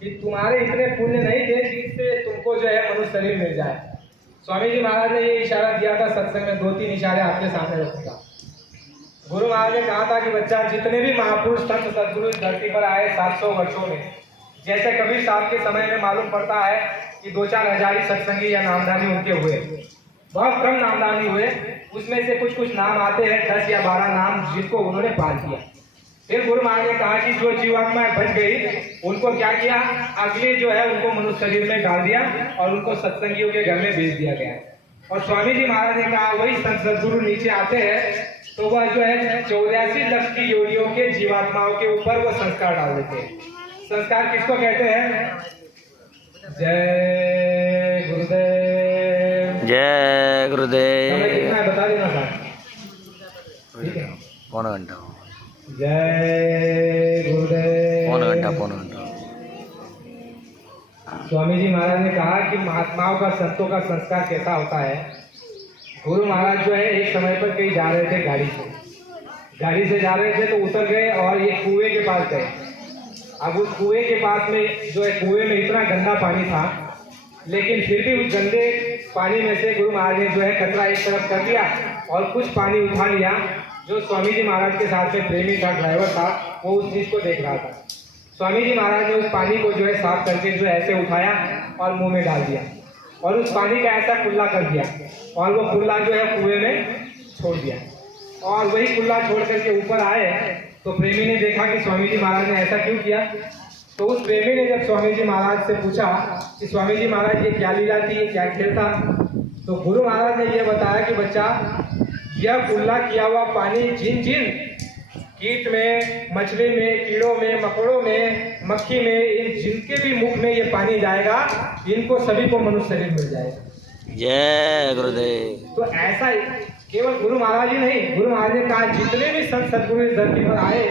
कि तुम्हारे इतने पुण्य नहीं थे जिससे तुमको जो है मनुष्य शरीर मिल जाए। स्वामी जी महाराज ने ये इशारा दिया था सत्संग में, 2-3 इशारे आपके सामने रखूंगा। गुरु महाराज ने कहा था कि बच्चा, जितने भी महापुरुष संत सदगुरु इस धरती पर आए 700 वर्षों में, जैसे कबीर साहब के समय में मालूम पड़ता है कि 2-4 हजार ही सत्संगी या नामदानी उनके हुए, बहुत कम नामदानी हुए। उसमें से कुछ नाम आते हैं, 10 या 12 नाम जिनको उन्होंने पार किया। फिर गुरु महाराज ने कहा कि जो जीवात्माएं बच गई उनको क्या किया, अगले जो है उनको मनुष्य शरीर में डाल दिया और उनको सत्संगियों के घर में भेज दिया गया। और स्वामी जी महाराज ने कहा वही संत सदगुरु नीचे आते हैं तो वह जो है 84 लाख की योनियों के जीवात्माओं के ऊपर वो संस्कार डाल देते हैं। संस्कार किसको कहते हैं? जय गुरुदेव। जय गुरुदेव। कितना है बता देना सर, ठीक है? पौना घंटा। जय गुरुदेव। पौना घंटा। स्वामी जी महाराज ने कहा कि महात्माओं का, संतों का संस्कार कैसा होता है। गुरु महाराज जो है एक समय पर कहीं जा रहे थे, गाड़ी से जा रहे थे तो उतर गए और एक कुएं के पास गए। अब उस कुएं के पास में जो है, कुएं में इतना गंदा पानी था, लेकिन फिर भी उस गंदे पानी में से गुरु महाराज ने जो है कचरा एक तरफ कर दिया और कुछ पानी उठा लिया। जो स्वामी जी महाराज के साथ में प्रेमी था, ड्राइवर था, वो उस चीज को देख रहा था। स्वामी जी महाराज ने उस पानी को जो है साफ करके जो ऐसे उठाया और मुंह में डाल दिया और उस पानी का ऐसा कुल्ला कर दिया और वो कुल्ला जो है कुएं में छोड़ दिया। और वही कुल्ला छोड़ करके ऊपर आए तो प्रेमी ने देखा कि स्वामी जी महाराज ने ऐसा क्यों किया। तो उस प्रेमी ने जब स्वामी जी महाराज से पूछा कि स्वामी जी महाराज ये क्या लीला थी, ये क्या खेल था, तो गुरु महाराज ने ये बताया कि बच्चा, यह कुल्ला किया हुआ पानी जिन कीट में, मछली में, कीड़ों में, मकोड़ों में, मक्खी में, इन जिनके भी मुख में ये पानी जाएगा, इनको सभी को मनुष्य शरीर मिल जाएगा। जय गुरुदेव। तो ऐसा केवल गुरु महाराज ही नहीं, गुरु महाराज ने कहा जितने भी संत सदगुरु इस धरती पर आए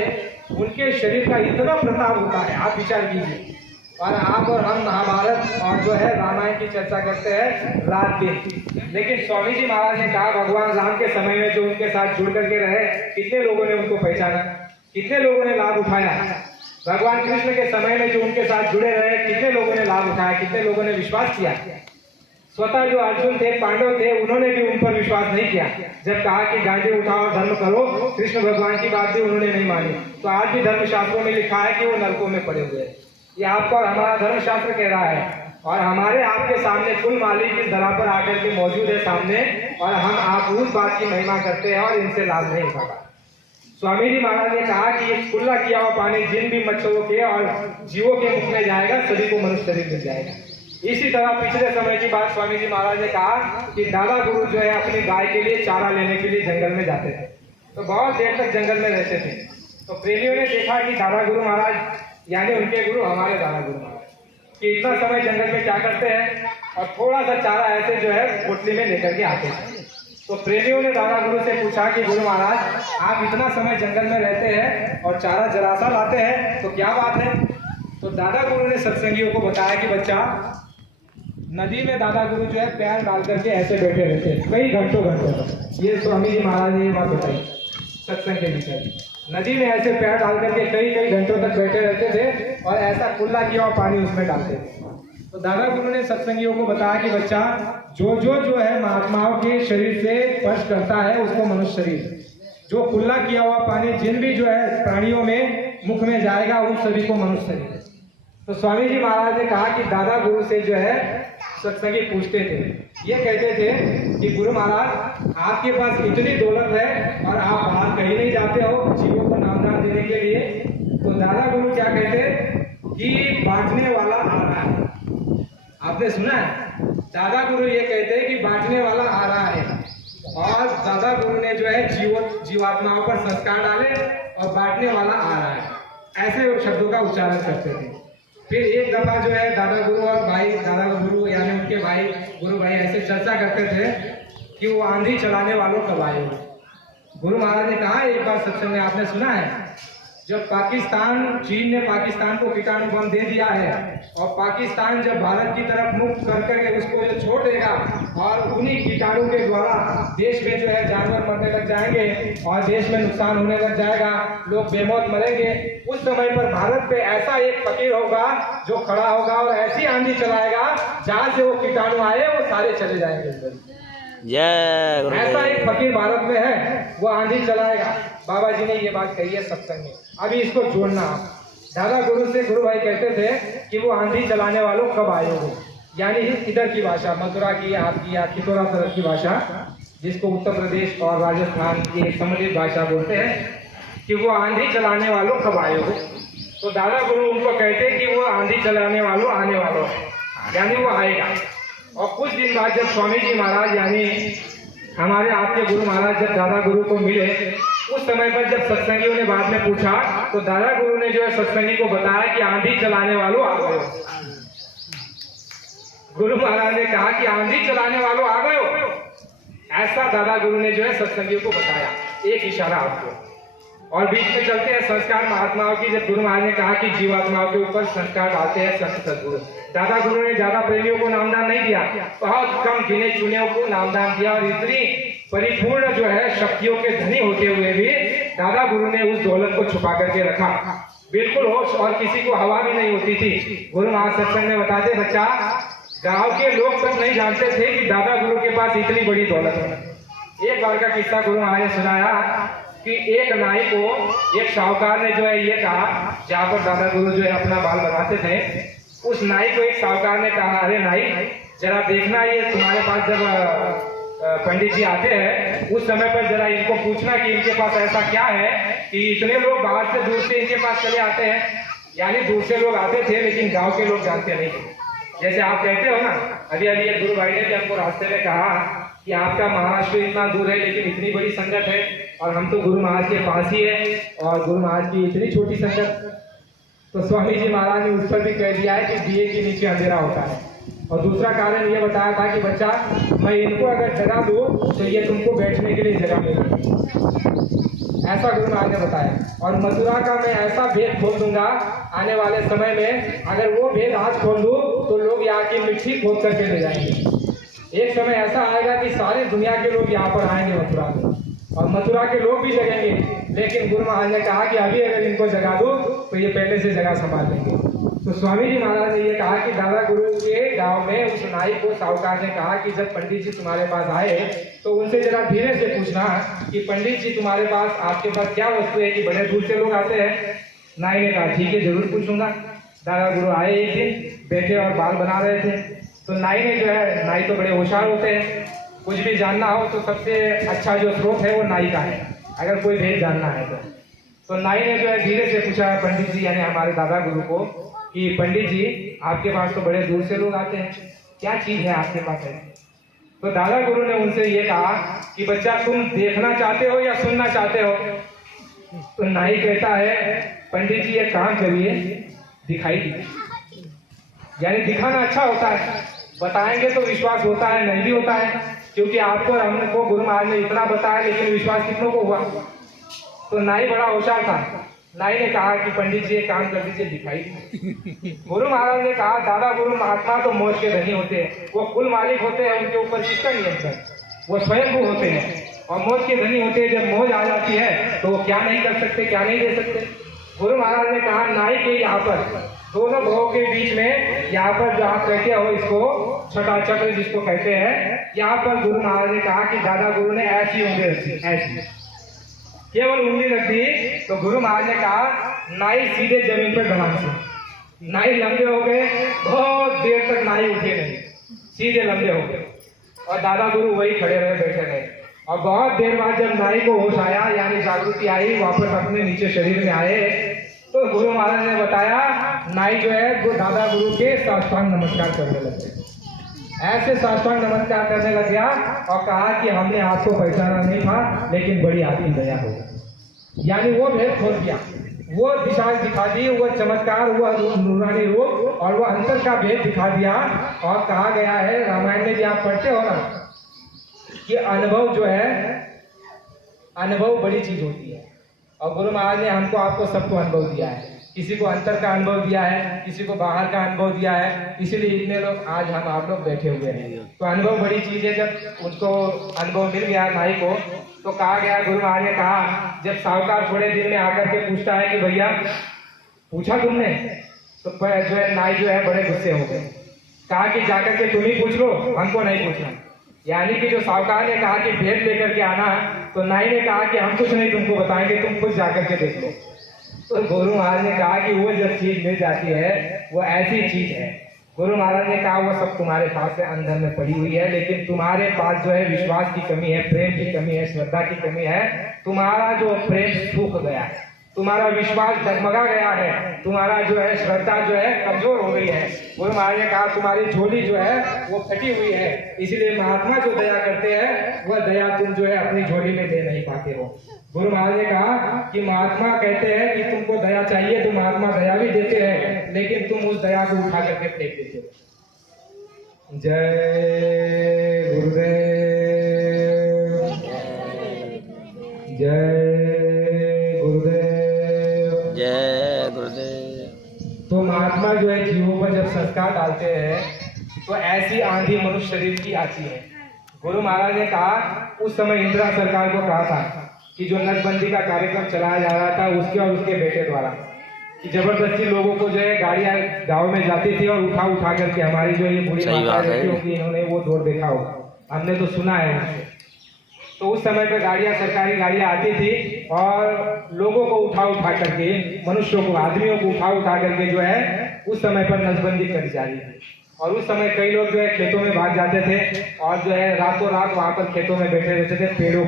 उनके शरीर का इतना प्रताप होता है, आप विचार कीजिए। और आप और हम महाभारत और जो है रामायण की चर्चा करते हैं रात दिन, लेकिन स्वामी जी महाराज ने कहा भगवान राम के समय में जो उनके साथ जुड़ करके रहे, कितने लोगों ने उनको पहचाना, कितने लोगों ने लाभ उठाया। भगवान कृष्ण के समय में जो उनके साथ जुड़े रहे, कितने लोगों ने लाभ उठाया, कितने लोगों ने विश्वास किया। स्वतः जो अर्जुन थे, पांडव थे, उन्होंने भी उन पर विश्वास नहीं किया। जब कहा कि गांधी उठाओ धर्म करो, कृष्ण भगवान की बात भी उन्होंने नहीं मानी। तो आज भी धर्मशास्त्रों में लिखा है कि वो नरकों में पड़े हुए हैं। ये आपका और हमारा धर्मशास्त्र कह रहा है। और हमारे आपके सामने कुल मालिक इस धरा पर आकर के मौजूद है सामने, और हम आप उस बात की महिमा करते हैं और इनसे लाभ नहीं उठाता। स्वामी जी महाराज ने कहा कि ये खुला किया हुआ पानी जिन भी मच्छरों के और जीवों के मुख में जाएगा, सभी को मनुष्य शरीर मिल जाएगा। इसी तरह पिछले समय की बात स्वामी जी महाराज ने कहा कि दादा गुरु जो है अपनी गाय के लिए चारा लेने के लिए जंगल में जाते थे, तो बहुत देर तक जंगल में रहते थे। तो प्रेमियों ने देखा कि दादा गुरु महाराज यानी उनके गुरु हमारे दादा गुरु महाराज कि इतना समय जंगल में क्या करते हैं और थोड़ा सा चारा ऐसे जो है पोटली में लेकर के आते हैं। तो प्रेमियों ने दादा गुरु से पूछा कि गुरु महाराज आप इतना समय जंगल में रहते हैं और चारा जरा सा लाते हैं, तो क्या बात है। तो दादा गुरु ने सत्संगियों को बताया कि बच्चा, नदी में दादा गुरु जो है पैर डाल करके ऐसे बैठे रहते हैं कई घंटों तक। ये स्वामी जी महाराज ने ये बात बताई सत्संग के विषय। नदी में ऐसे पैर डाल करके कई घंटों तक बैठे रहते थे और ऐसा खुला किया हुआ पानी उसमें डालते थे। तो दादा गुरु ने सत्संगियों को बताया कि बच्चा, जो है महात्माओं के शरीर से स्पर्श करता है उसको मनुष्य शरीर, जो खुला किया हुआ पानी जिन भी जो है प्राणियों में मुख में जाएगा उन सभी को मनुष्य शरीर। तो स्वामी जी महाराज ने कहा कि दादा गुरु से जो है सत्संगी पूछते थे, ये कहते थे कि गुरु महाराज आपके पास इतनी दौलत है और आप बाहर कहीं नहीं जाते हो जीवों को नामदान देने के लिए। तो दादा गुरु क्या कहते कि बांटने वाला आ रहा है। आपने सुना है, दादा गुरु ये कहते हैं कि बांटने वाला आ रहा है। और दादा गुरु ने जो है जीवात्माओं पर संस्कार डाले और बांटने वाला आ रहा है, ऐसे शब्दों का उच्चारण करते थे। फिर एक दफा जो है दादा गुरु और भाई, दादा गुरु यानी उनके भाई गुरु भाई ऐसे चर्चा करते थे कि वो आंधी चलाने वालों कब आए हो। गुरु महाराज ने कहा एक बार सत्संग में आपने सुना है जब पाकिस्तान, चीन ने पाकिस्तान को कीटाणु बम दे दिया है और पाकिस्तान जब भारत की तरफ मुख कर करके उसको जो छोड़ देगा और उन्हीं कीटाणु के द्वारा देश में जो है जानवर मरने लग जाएंगे और देश में नुकसान होने लग जाएगा, लोग बेमौत मरेंगे, उस समय पर भारत पे ऐसा एक फकीर होगा जो खड़ा होगा और ऐसी आंधी चलाएगा जहाँ से वो कीटाणु आए वो सारे चले जाएंगे। जय गुरुदेव। ऐसा एक फकीर भारत में है, वो आंधी चलाएगा। बाबा जी ने ये बात कही है सत्संग में। अभी इसको जोड़ना आप। दादा गुरु से गुरु भाई कहते थे कि वो आंधी चलाने वालों कब आए हो, यानी इधर की भाषा, मथुरा की, आपकी या खितौरा तरफ की भाषा, जिसको उत्तर प्रदेश और राजस्थान की एक सम्मिलित भाषा बोलते हैं, कि वो आंधी चलाने वालों कब आए हो। तो दादा गुरु उनको कहते हैं कि वो आंधी चलाने वालों आने वालों है, यानी वो आएगा। और कुछ दिन बाद जब स्वामी जी महाराज यानी हमारे आपके गुरु महाराज जब दादा गुरु को मिले, उस समय पर जब सत्संगियों ने बाद में पूछा तो दादा गुरु ने जो है सत्संगी को बताया कि आंधी चलाने वालों आ गए हो। गुरु महाराज ने कहा कि आंधी चलाने वालों आ गए हो, ऐसा दादा गुरु ने जो है सत्संगियों को बताया, एक इशारा आपको। और बीच में चलते हैं संस्कार महात्माओं की। जब गुरु महाराज ने कहा कि जीवात्माओं के ऊपर संस्कार डालते हैं संत सदगुरु, दादा गुरु ने ज्यादा प्रेमियों को नामदान नहीं दिया, बहुत कम गिने चुने को नामदान दिया। और इतनी परिपूर्ण जो है शक्तियों के धनी होते हुए भी दादा गुरु ने उस दौलत को छुपा करके रखा, बिल्कुल होश और किसी को हवा भी नहीं होती थी। गुरु महाराज सत्संग में बताते, बच्चा गांव के लोग तक नहीं जानते थे कि दादा गुरु के पास इतनी बड़ी दौलत है। एक बार का किस्सा गुरु महाराज ने सुनाया कि एक नाई को एक साहूकार ने जो है ये कहा, जहाँ पर दादा गुरु जो है अपना बाल बनाते थे, उस नाई को एक साहूकार ने कहा, अरे नाई जरा देखना, ये तुम्हारे पास जब पंडित जी आते हैं उस समय पर जरा इनको पूछना कि इनके पास ऐसा क्या है कि इतने लोग बाहर से दूर से इनके पास चले आते हैं। यानी दूर से लोग आते थे लेकिन गांव के लोग जानते नहीं थे। जैसे आप कहते हो ना, अभी अभी एक गुरु भाई ने भी हमको रास्ते में कहा कि आपका महाराष्ट्र इतना दूर है लेकिन इतनी बड़ी संगत है, और हम तो गुरु महाराज के पास ही है और गुरु महाराज की इतनी छोटी संगत। तो स्वामी जी महाराज ने उस पर भी कह दिया है कि दिए के नीचे अंधेरा होता है। और दूसरा कारण ये बताया था कि बच्चा, मैं इनको अगर जगह दूँ तो ये तुमको बैठने के लिए जगह मिलेगी, ऐसा गुरु महाराज ने बताया। और मथुरा का मैं ऐसा भेद खोल दूंगा आने वाले समय में, अगर वो भेद आज खोल दूँ तो लोग यहाँ की मिट्टी खोद करके ले जाएंगे। एक समय ऐसा आएगा कि सारी दुनिया के लोग यहाँ पर आएंगे मथुरा में, और मथुरा के लोग भी जगेंगे। लेकिन गुरु महाराज ने कहा कि अभी अगर इनको जगा दूँ तो ये पहले से जगह संभाल लेंगे। तो स्वामी जी महाराज ने ये कहा कि दादा गुरु के गांव में उस नाई को साहूकार ने कहा कि जब पंडित जी तुम्हारे पास आए तो उनसे जरा धीरे से पूछना कि पंडित जी तुम्हारे पास, आपके पास क्या वस्तु है कि बड़े दूर से लोग आते हैं। नाई ने कहा ठीक है, जरूर पूछूंगा। दादा गुरु आए एक दिन, बैठे और बाल बना रहे थे। तो नाई ने जो है, नाई तो बड़े होशियार होते हैं, कुछ भी जानना हो तो सबसे अच्छा जो स्रोत है वो नाई का है, अगर कोई भेद जानना है तो नाई ने जो है धीरे से पूछा पंडित जी यानी हमारे दादा गुरु को कि पंडित जी आपके पास तो बड़े दूर से लोग आते हैं, क्या चीज है आपके पास है? तो दादा गुरु ने उनसे ये कहा कि बच्चा तुम देखना चाहते हो या सुनना चाहते हो? तो नाई कहता है पंडित जी एक काम करिए, दिखाई दीजिए। यानी दिखाना अच्छा होता है, बताएंगे तो विश्वास होता है, नहीं भी होता है, क्योंकि आपको और हमको गुरु महाराज ने इतना बताया लेकिन विश्वास कितनों को हुआ? तो नाई बड़ा होशियार था। नाई ने कहा कि पंडित जी एक काम कर दीजिए, दिखाई दीजिए। गुरु महाराज ने कहा दादा गुरु महात्मा तो मौज के धनी होते हैं, वो कुल मालिक होते हैं, उनके ऊपर किसका नियंत्रण? वो स्वयं होते हैं और मौज के धनी होते हैं। जब मौज आ जाती है तो वो क्या नहीं कर सकते, क्या नहीं दे सकते। गुरु महाराज ने कहा नाई के यहाँ पर दोनों भावों के बीच में, यहाँ पर जो आप कहते हो इसको छठा चक्र जिसको कहते हैं, यहाँ पर गुरु महाराज ने कहा कि दादा गुरु ने ऐसी उंगली रखी, ऐसी केवल उंगली रख दी। तो गुरु महाराज ने कहा नाई सीधे जमीन पर ढलान से। नाई लंबे हो गए, बहुत देर तक नाई उठे नहीं, सीधे लंबे हो गए और दादा गुरु वही खड़े रहे, बैठे रहे। और बहुत देर बाद जब नाई को होश आया यानी जागृति आई, वापस अपने नीचे शरीर में आए, तो गुरु महाराज ने बताया नाई जो है वो दादा गुरु के साष्टांग नमस्कार करने लग गया। ऐसे साष्टांग नमस्कार करने लग गया और कहा कि हमने आपको पहचाना नहीं था लेकिन बड़ी आपकी दया हो। यानी वो भेद खोल दिया, वो दिशा दिखा दी, वो चमत्कार, वो नूरानी रूप और वो अंतर का भेद दिखा दिया। और कहा गया है रामायण में भी आप पढ़ते हो ना कि अनुभव जो है, अनुभव बड़ी चीज होती है। और गुरु महाराज ने हमको आपको सबको अनुभव दिया है। किसी को अंतर का अनुभव दिया है, किसी को बाहर का अनुभव दिया है, इसीलिए इतने लोग आज हम आप लोग बैठे हुए हैं। तो अनुभव बड़ी चीज है। जब उसको अनुभव मिल गया नाई को, तो कहा गया, गुरु महाराज ने कहा, जब साहूकार थोड़े दिन में आकर के पूछता है कि भैया पूछा तुमने, तो जो है नाई जो है बड़े गुस्से हो गए। कहा कि जाकर के तुम ही पूछ लो, हमको नहीं पूछना। यानी कि जो साहूकार ने कहा कि भेद लेकर के आना, तो नाई ने कहा कि हम कुछ नहीं तुमको बताएंगे, तुम खुद जाकर के देख लो। तो गुरु महाराज ने कहा कि वो जब चीज मिल जाती है वो ऐसी चीज है। गुरु महाराज ने कहा वो सब तुम्हारे पास है, अंदर में पड़ी हुई है, लेकिन तुम्हारे पास जो है विश्वास की कमी है, प्रेम की कमी है, श्रद्धा की कमी है। तुम्हारा जो प्रेम सूख गया है, तुम्हारा विश्वास डगमगा गया है, तुम्हारा जो है श्रद्धा जो है कमजोर हो गई है। गुरु महाराज ने कहा तुम्हारी झोली जो है वो फटी हुई है, इसलिए महात्मा जो दया करते हैं वह दया तुम जो है अपनी झोली में दे नहीं पाते हो। गुरु महाराज ने कहा कि महात्मा कहते हैं कि तुमको दया चाहिए, तो महात्मा दया भी देते हैं, लेकिन तुम उस दया को उठा करके फेंक देते हो। जय गुरुदेव, जय गुरुदेव, जय गुरुदेव। तो महात्मा जो है जीवों पर जब संस्कार डालते हैं तो ऐसी आंधी मनुष्य शरीर की आती है। गुरु महाराज ने कहा, उस समय इंदिरा सरकार को कहा था कि जो नसबंदी का कार्यक्रम चलाया जा रहा था उसके और उसके बेटे द्वारा, कि जबरदस्ती लोगों को जो है गाड़ियां गाँव में जाती थी और उठा करके हमारी जो ये बूढ़ी माता रहती होगी, इन्होंने वो दौड़ देखा होगा, हमने तो सुना है उनसे। तो उस समय पे गाड़ियां, सरकारी गाड़ियां आती थी और लोगों को उठा करके, मनुष्यों को, आदमियों को उठा करके जो है उस समय पर नसबंदी करी जा रही थी। और उस समय कई लोग जो है खेतों में भाग जाते थे और जो है रातों रात वहां पर खेतों में बैठे रहते थे, पेड़ों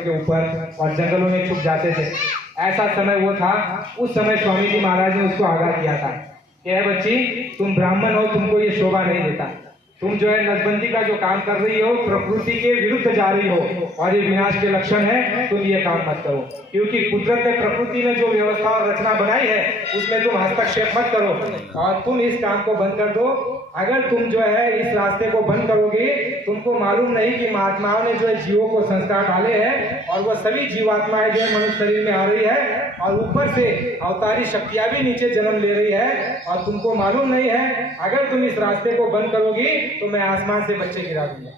के ऊपर और जंगलों में छुप जाते थे। ऐसा समय वो था। उस समय स्वामी जी महाराज ने उसको आगाह किया था कि बच्ची, तुम ब्राह्मण हो, तुमको ये शोभा नहीं देता, तुम जो है नसबंदी का जो काम कर रही हो प्रकृति के विरुद्ध जा रही हो और ये विनाश के लक्षण है, तुम ये काम मत करो, क्योंकि कुदरत ने, प्रकृति ने जो व्यवस्था और रचना बनाई है उसमें तुम हस्तक्षेप मत करो और तुम इस काम को बंद कर दो। अगर तुम जो है इस रास्ते को बंद करोगे, तुमको मालूम नहीं कि महात्माओं ने जो है जीवों को संस्कार डाले हैं और वह सभी जीवात्माएं जो है मनुष्य शरीर में आ रही है और ऊपर से अवतारी शक्तियां भी नीचे जन्म ले रही है और तुमको मालूम नहीं है। अगर तुम इस रास्ते को बंद करोगी तो मैं आसमान से बच्चे गिरा दूंगा।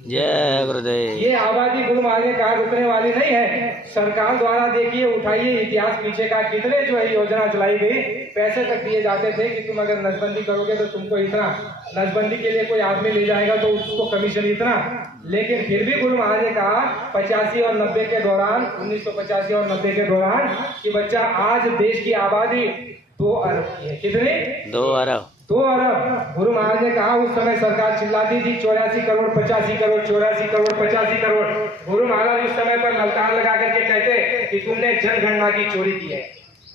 जय गुरुदेव। ये आबादी गुरु महाराज ने कहा रुकने वाली नहीं है। सरकार द्वारा देखिए, उठाइए इतिहास पीछे का, कितने जो है योजना चलाई गई, पैसे तक दिए जाते थे कि तुम अगर नसबंदी करोगे तो तुमको इतना, नसबंदी के लिए कोई आदमी ले जाएगा तो उसको कमीशन इतना। लेकिन फिर भी गुरु महाराज ने कहा 85 और 90 के दौरान, 1985 और 90 के दौरान, कि बच्चा आज देश की आबादी 2 अरब की है। कितने? 2 अरब। 2 अरब। गुरु महाराज ने कहा, उस समय सरकार चिल्लाती थी 84 करोड़ 85 करोड़ 84 करोड़ 85 करोड़। गुरु महाराज उस समय पर ललकार लगा करके कहते कि तुमने जनगणना की चोरी की है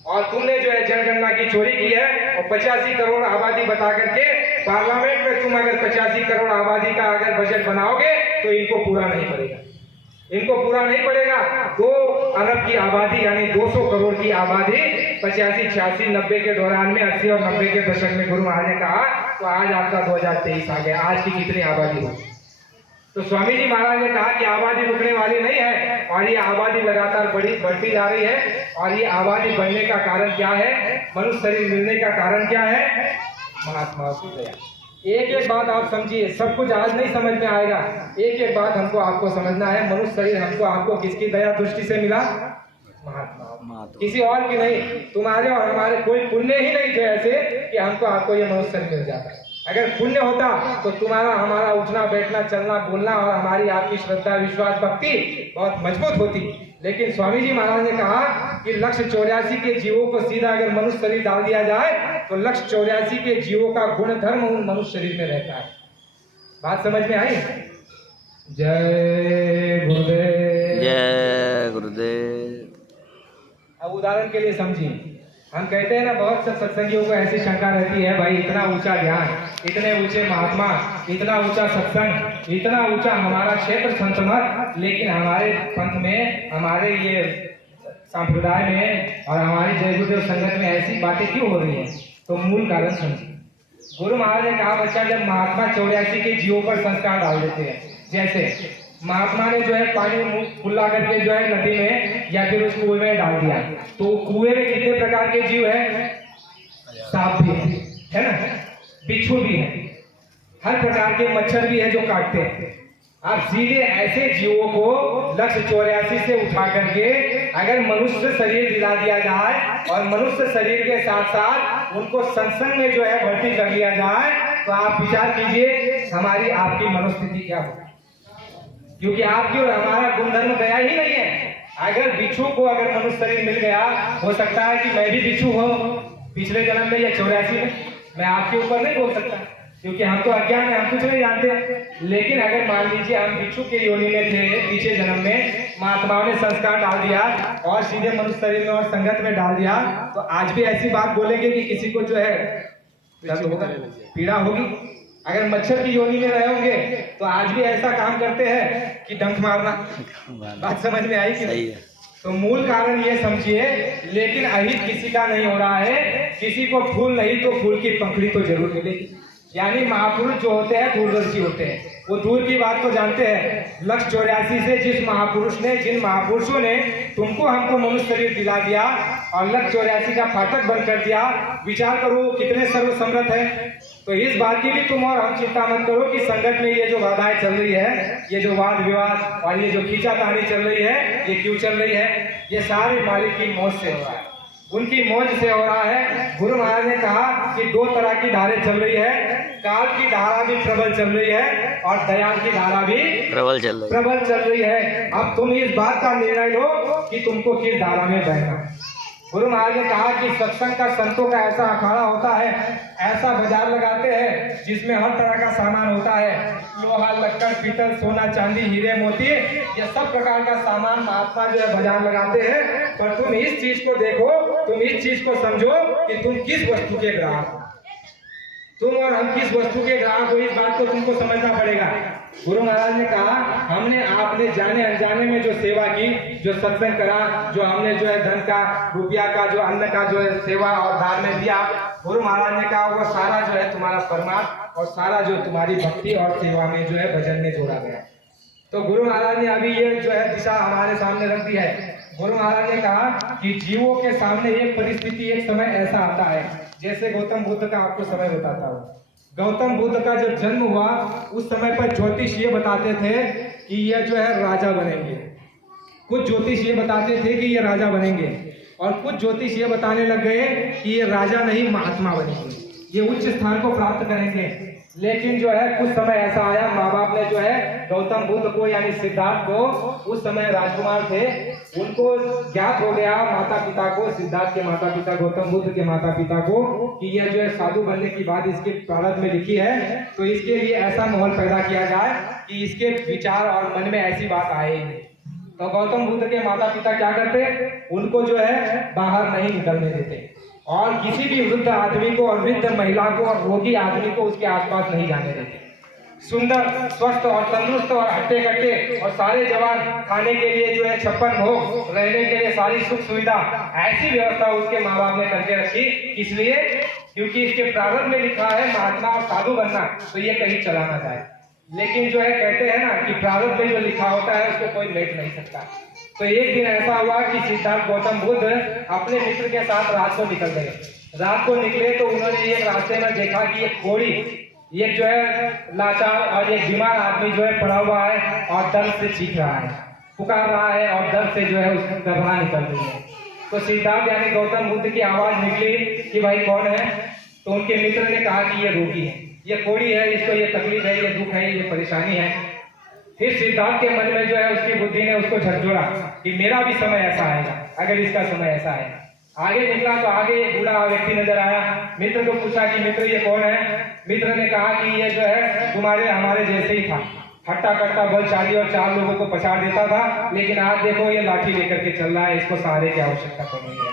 और तुमने जो है जनगणना की चोरी की है और 85 करोड़ आबादी बता करके पार्लियामेंट में तुम अगर 85 करोड़ आबादी का अगर बजट बनाओगे तो इनको पूरा नहीं पड़ेगा, इनको पूरा नहीं पड़ेगा। 2 अरब की आबादी यानी 200 करोड़ की आबादी 85, 86, 90 के दौरान में, 80 और 90 के दशक में गुरु महाराज ने कहा, तो आज आपका 2023 आ गया, आज की कितनी आबादी हो। तो स्वामी जी महाराज ने कहा कि आबादी रुकने वाली नहीं है और ये आबादी लगातार बढ़ती जा रही है। और ये आबादी बढ़ने का कारण क्या है, मनुष्य शरीर मिलने का कारण क्या है, महात्माओं की दया। एक एक बात आप समझिए, सब कुछ आज नहीं समझ में आएगा। एक एक बात हमको आपको समझना है। मनुष्य शरीर हमको आपको किसकी दया दृष्टि से मिला? महात्मा, किसी और की नहीं। तुम्हारे और हमारे कोई पुण्य ही नहीं थे ऐसे कि हमको आपको ये मनुष्य शरीर मिल जाता है। अगर पुण्य होता तो तुम्हारा हमारा उठना बैठना चलना बोलना और हमारी आपकी श्रद्धा विश्वास भक्ति बहुत मजबूत होती। लेकिन स्वामी जी महाराज ने कहा कि 184 के जीवों को सीधा अगर मनुष्य शरीर डाल दिया जाए तो 184 के जीवों का गुण धर्म उन मनुष्य शरीर में रहता है। बात समझ में आई? जय गुरुदेव, जय गुरुदेव। अब उदाहरण के लिए समझिए, हम कहते हैं ना, बहुत से सत्संगियों को ऐसी शंका रहती है, भाई इतना ऊंचा ज्ञान, इतने ऊंचे महात्मा, इतना ऊंचा सत्संग, इतना ऊंचा हमारा क्षेत्र संत मत, लेकिन हमारे पंथ में, हमारे ये संप्रदाय में और हमारी जय गुरुदेव संगत में ऐसी बातें क्यों हो रही है? तो मूल कारण समझिए। गुरु महाराज ने कहा, बच्चा, जब महात्मा 84 के जीवों पर संस्कार डाल देते हैं, जैसे महात्मा ने जो है पानी मुंह खुला करके जो है नदी में या फिर उस कुएं में डाल दिया। तो कुएं में कितने प्रकार के जीव है? सांप भी है ना, बिच्छू भी है, हर प्रकार के मच्छर भी है जो काटते हैं। आप सीधे ऐसे जीवों को लक्ष्य 84 से उठा करके अगर मनुष्य शरीर दिला दिया जाए और मनुष्य शरीर के साथ साथ उनको संसंग में जो है भर्ती कर लिया जाए, तो आप विचार कीजिए हमारी आपकी मनोस्थिति क्या होगी। क्योंकि आपकी और हमारा गुणधर्म गया ही नहीं है। अगर बिच्छू को अगर मनुष्य शरीर मिल गया, हो सकता है कि मैं भी बिच्छू हो पिछले जन्म में या 84 में, मैं आपके ऊपर नहीं बोल सकता क्योंकि हम तो अज्ञान है, हम कुछ नहीं जानते। लेकिन अगर मान लीजिए हम बिच्छू के योनि में थे पीछे जन्म में, महात्माओं ने संस्कार डाल दिया और सीधे मनुष्य शरीर में और संगत में डाल दिया, तो आज भी ऐसी बात बोलेंगे कि किसी को जो है पीड़ा होगी। अगर मच्छर की योनि में रहे होंगे तो आज भी ऐसा काम करते हैं कि डंक मारना। बात समझ में आई कि नहीं? तो मूल कारण ये समझिए, लेकिन अहित किसी का नहीं हो रहा है। किसी को फूल नहीं तो फूल की पंखुड़ी तो जरूर मिलेगी। यानी महापुरुष जो होते हैं दूरदर्शी होते हैं, वो दूर की बात को जानते हैं। लक्ष्य 84 से जिस महापुरुष ने, जिन महापुरुषों ने तुमको हमको मनुष्य शरीर दिला दिया और लक्ष्य 84 का फाटक बंद कर दिया, विचार करो कितने सर्वसमर्थ है। तो इस बात की भी तुम और हम चिंता मत करो कि संगत में ये जो बाधाएं चल रही है, ये जो वाद विवाद और ये जो खींचातानी चल रही है, ये क्यों चल रही है? ये सारे मालिक की मौज से हो रहा है, उनकी मौज से हो रहा है। गुरु महाराज ने कहा कि दो तरह की धारें चल रही है, काल की धारा भी प्रबल चल रही है और दयाल की धारा भी प्रबल चल रही है। अब तुम इस बात का निर्णय लो कि तुमको किस धारा में बहना है। गुरु महाराज ने कहा कि सत्संग का, संतों का ऐसा अखाड़ा होता है, ऐसा बाजार लगाते हैं जिसमें हर तरह का सामान होता है, लोहा लक्कड़ पीतल सोना चांदी हीरे मोती, ये सब प्रकार का सामान महात्मा जो है बाजार लगाते हैं। पर तुम इस चीज को देखो, तुम इस चीज को समझो कि तुम किस वस्तु के ग्राहक हो। तुम और हम किस वस्तु के ग्राहक हो, इस बात को तुमको समझना पड़ेगा। गुरु महाराज ने कहा हमने आपने जाने अनजाने में जो सेवा की, जो सत्संग करा, जो हमने जो है धन का, रुपया का, जो अन्न का जो है सेवा और दान में दिया, गुरु महाराज ने कहा वो सारा जो है तुम्हारा परमार्थ और सारा जो तुम्हारी भक्ति और सेवा में जो है भजन में जोड़ा गया। तो गुरु महाराज ने अभी ये जो है दिशा हमारे सामने रख दी है। गुरु महाराज ने कहा कि जीवों के सामने एक परिस्थिति, एक समय ऐसा आता है, जैसे गौतम बुद्ध का आपको समय बताता हूँ। गौतम बुद्ध का जब जन्म हुआ उस समय पर ज्योतिष ये बताते थे कि ये जो है राजा बनेंगे। कुछ ज्योतिष ये बताते थे कि ये राजा बनेंगे और कुछ ज्योतिष ये बताने लग गए कि ये राजा नहीं महात्मा बनेंगे, ये उच्च स्थान को प्राप्त करेंगे। लेकिन जो है कुछ समय ऐसा आया, माँ बाप ने जो है गौतम बुद्ध को यानी सिद्धार्थ को, उस समय राजकुमार थे, उनको ज्ञात हो गया माता पिता को, सिद्धार्थ के माता पिता, गौतम बुद्ध के माता पिता को, कि यह जो है साधु बनने की बात इसके प्रारब्ध में लिखी है, तो इसके लिए ऐसा माहौल पैदा किया जाए कि इसके विचार और मन में ऐसी बात आए ही नहीं। तो गौतम बुद्ध के माता पिता क्या करते, उनको जो है बाहर नहीं निकलने देते और किसी भी वृद्ध आदमी को और वृद्ध महिला को और रोगी आदमी को उसके आसपास नहीं जाने देते। सुंदर, स्वस्थ और तंदुरुस्त और हट्टे कट्टे और सारे जवान खाने के लिए जो है 56 भोग, रहने के लिए सारी सुख सुविधा, ऐसी व्यवस्था उसके माँ बाप ने करके रखी। इसलिए क्योंकि इसके प्रारंभ में लिखा है महात्मा और साधु बनना, तो ये कहीं चला ना जाए। लेकिन जो है कहते हैं ना कि प्रारंभ में जो लिखा होता है उसको कोई लेट नहीं सकता। तो एक दिन ऐसा हुआ कि सिद्धार्थ गौतम बुद्ध अपने मित्र के साथ रात को निकल गए। रात को निकले तो उन्होंने एक रास्ते में देखा कि एक घोड़ी, एक जो है लाचार और एक बीमार आदमी जो है पड़ा हुआ है और दर्द से चीख रहा है, पुकार रहा है और दर्द से जो है उसकी गर्भा निकल रही है। तो सिद्धार्थ यानी गौतम बुद्ध की आवाज निकली कि भाई कौन है? तो उनके मित्र ने कहा कि ये रोगी है, ये कोड़ी है, इसको ये तकलीफ है, ये दुख है, ये परेशानी है। फिर सिद्धार्थ के मन में जो है उसकी बुद्धि ने उसको झकझोरा कि मेरा भी समय ऐसा आएगा, अगर इसका समय ऐसा है। आगे निकला तो आगे एक बूढ़ा व्यक्ति नजर आया। मित्र को पूछा कि मित्र ये कौन है? मित्र ने कहा कि ये जो है तुम्हारे हमारे जैसे ही था, हट्टा कट्टा बलशाली और 4 लोगों को पछाड़ देता था, लेकिन आज देखो ये लाठी लेकर के चल रहा है, इसको सहारे की आवश्यकता तो नहीं है।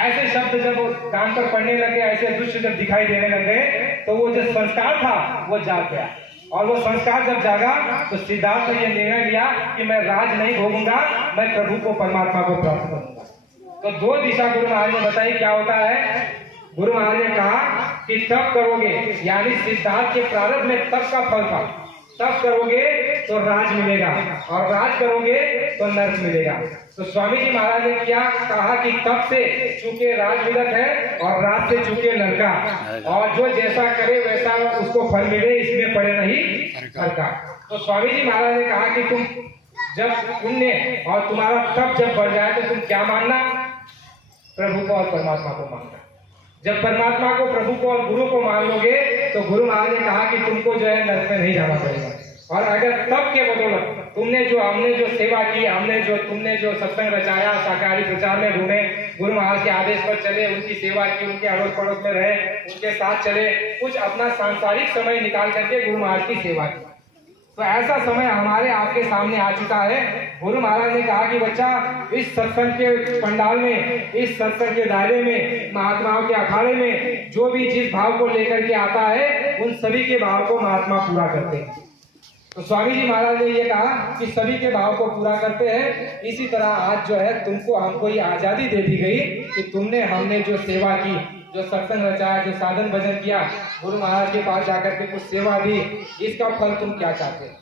ऐसे शब्द जब कान पर पड़ने लगे, ऐसे दृश्य जब दिखाई देने लगे, तो वो जो संस्कार था वो जाग गया। और वो संस्कार जब जागा तो सिद्धार्थ ने यह निर्णय लिया कि मैं राज नहीं भोगूंगा, मैं प्रभु को, परमात्मा को प्राप्त करूंगा। तो 2 दिशा गुरु महाराज ने बताई क्या होता है। गुरु महाराज ने कहा कि तप करोगे, यानी सिद्धार्थ के प्रारंभ में तप का फल था, तप करोगे तो राज मिलेगा, और राज करोगे तो नर्क मिलेगा। तो स्वामी जी महाराज ने क्या कहा कि तप से चूंकि राज मिलत है और राज से चूंकि नरका, और जो जैसा करे वैसा उसको फल मिले, इसमें पड़े नहीं नरका। तो स्वामी जी महाराज ने कहा कि तुम जब पुण्य और तुम्हारा तप जब बढ़ जाए तो तुम क्या मानना, प्रभु को और परमात्मा को मानना। जब परमात्मा को, प्रभु को और गुरु को मान लोगे तो गुरु महाराज ने कहा कि तुमको जो है नरक में नहीं जाना पड़ेगा। और अगर तब के बदौलत हमने जो सेवा की, तुमने जो सत्संग रचाया, शाकाहारी प्रचार में घूमे, गुरु महाराज के आदेश पर चले, उनकी सेवा की, उनके अड़ोस पड़ोस में रहे, उनके साथ चले, कुछ अपना सांसारिक समय निकाल करके गुरु महाराज की सेवा की, तो ऐसा समय हमारे आपके सामने आ चुका है। गुरु महाराज ने कहा कि बच्चा, इस सत्संग के पंडाल में, इस सत्संग के दायरे में, महात्माओं के अखाड़े में जो भी जिस भाव को लेकर के आता है, उन सभी के भाव को महात्मा पूरा करते हैं। तो स्वामी जी महाराज ने ये कहा कि सभी के भाव को पूरा करते हैं। इसी तरह आज जो है तुमको, हमको ये आजादी दे दी गई कि हमने जो सेवा की, जो सत्संग रचाया, जो साधन भजन किया, गुरु महाराज के पास जाकर के कुछ सेवा दी, इसका फल तुम क्या चाहते हो?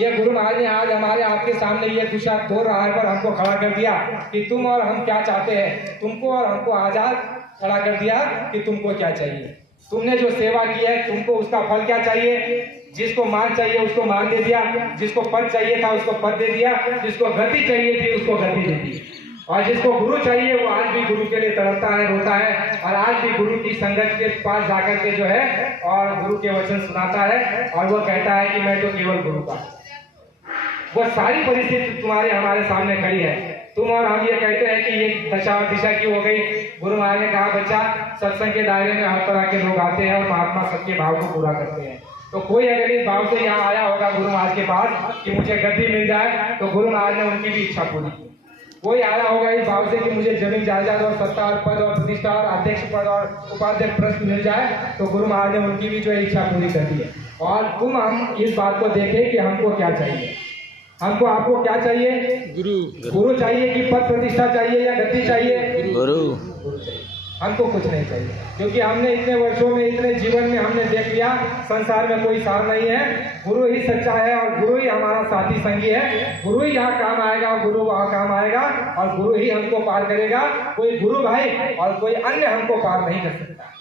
ये गुरु महाराज ने आज हमारे आपके सामने ये दिशा दो राह पर हमको खड़ा कर दिया कि तुम और हम क्या चाहते हैं। तुमको और हमको आजाद खड़ा कर दिया कि तुमको क्या चाहिए। तुमने जो सेवा की है, तुमको उसका फल क्या चाहिए। जिसको मान चाहिए उसको मान दे दिया, जिसको पद चाहिए था उसको पद दे दिया, जिसको गति चाहिए थी उसको गति दे दी, और जिसको गुरु चाहिए वो आज भी गुरु के लिए तड़पता है, रोता है, और आज भी गुरु की संगत के पास जाकर के जो है और गुरु के वचन सुनाता है, और वो कहता है कि मैं तो केवल गुरु का। वो सारी परिस्थिति तुम्हारे हमारे सामने खड़ी है। तुम और हम ये कहते हैं कि ये दशा दिशा की हो गई। गुरु महाराज ने कहा, बच्चा, सत्संग के दायरे में हर तरह के लोग आते हैं और महात्मा सबके भाव को पूरा करते हैं। तो कोई अगर इस भाव से यहाँ आया होगा गुरु महाराज के पास कि मुझे गद्दी मिल जाए, तो गुरु महाराज ने उनकी भी इच्छा पूरी की। कोई आया होगा इस भाव से कि मुझे जमीन जायदाद और सत्ता और पद और प्रतिष्ठा और अध्यक्ष पद और उपाध्यक्ष पद मिल जाए, तो गुरु महाराज ने उनकी भी जो है इच्छा पूरी कर दी है। और हम इस बात को देखें कि हमको क्या चाहिए। हमको आपको क्या चाहिए? गुरु चाहिए कि पद प्रतिष्ठा चाहिए या गद्दी चाहिए? गुरु चाहिए। हमको कुछ नहीं चाहिए, क्योंकि हमने इतने वर्षों में, इतने जीवन में हमने देख लिया संसार में कोई सार नहीं है। गुरु ही सच्चा है और गुरु ही हमारा साथी संगी है। गुरु ही यहाँ काम आएगा और गुरु वहाँ काम आएगा, और गुरु ही हमको पार करेगा। कोई गुरु भाई और कोई अन्य हमको पार नहीं कर सकता,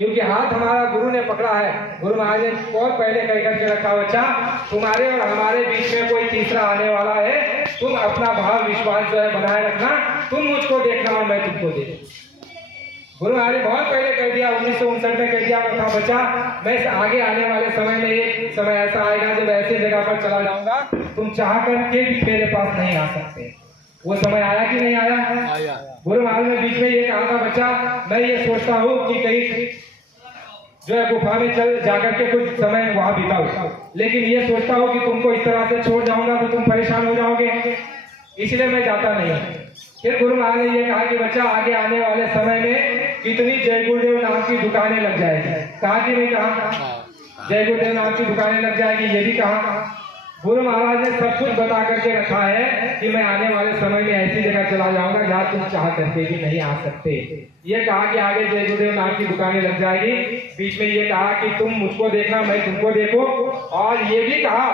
क्योंकि हाथ हमारा गुरु ने पकड़ा है। गुरु महाराज ने बहुत पहले कह करके रखा, बच्चा, तुम्हारे और हमारे बीच में कोई तीसरा आने वाला है। तुम अपना भाव विश्वास जो है बनाए रखना। तुम मुझको देखना और मैं तुमको देखूं। गुरु महाराज ने बहुत पहले कह दिया, 1959 में कह दिया था, बच्चा, मैं आगे आने वाले समय में एक समय ऐसा आएगा जब ऐसी जगह पर चला जाऊंगा तुम चाह करके भी मेरे पास नहीं आ सकते। वो समय आया कि नहीं आया? गुरु महाराज ने बीच में ये कहा था, बच्चा, मैं ये सोचता हूँ कि कहीं जो है गुफा में चल जाकर के कुछ समय वहां बिताऊं, लेकिन ये सोचता हूँ कि तुमको इस तरह से छोड़ जाऊंगा तो तुम परेशान हो जाओगे, इसलिए मैं जाता नहीं। फिर गुरु महाराज ने ये कहा कि बच्चा, आगे आने वाले समय में कितनी जय गुरुदेव नाम की दुकानें लग जाएगी। कहा कि नहीं कहा? जय गुरुदेव नाम की दुकानें लग जाएगी, ये भी कहा। गुरु महाराज ने सब कुछ बता करके रखा है कि मैं आने वाले समय में ऐसी जगह चला जाऊंगा जहाँ तुम चाह करके भी नहीं आ सकते। ये कहा कि आगे जय गुरुदेव नाम की दुकानें लग जाएगी। बीच में ये कहा कि तुम मुझको देखना, मैं तुमको देखो। और ये भी कहा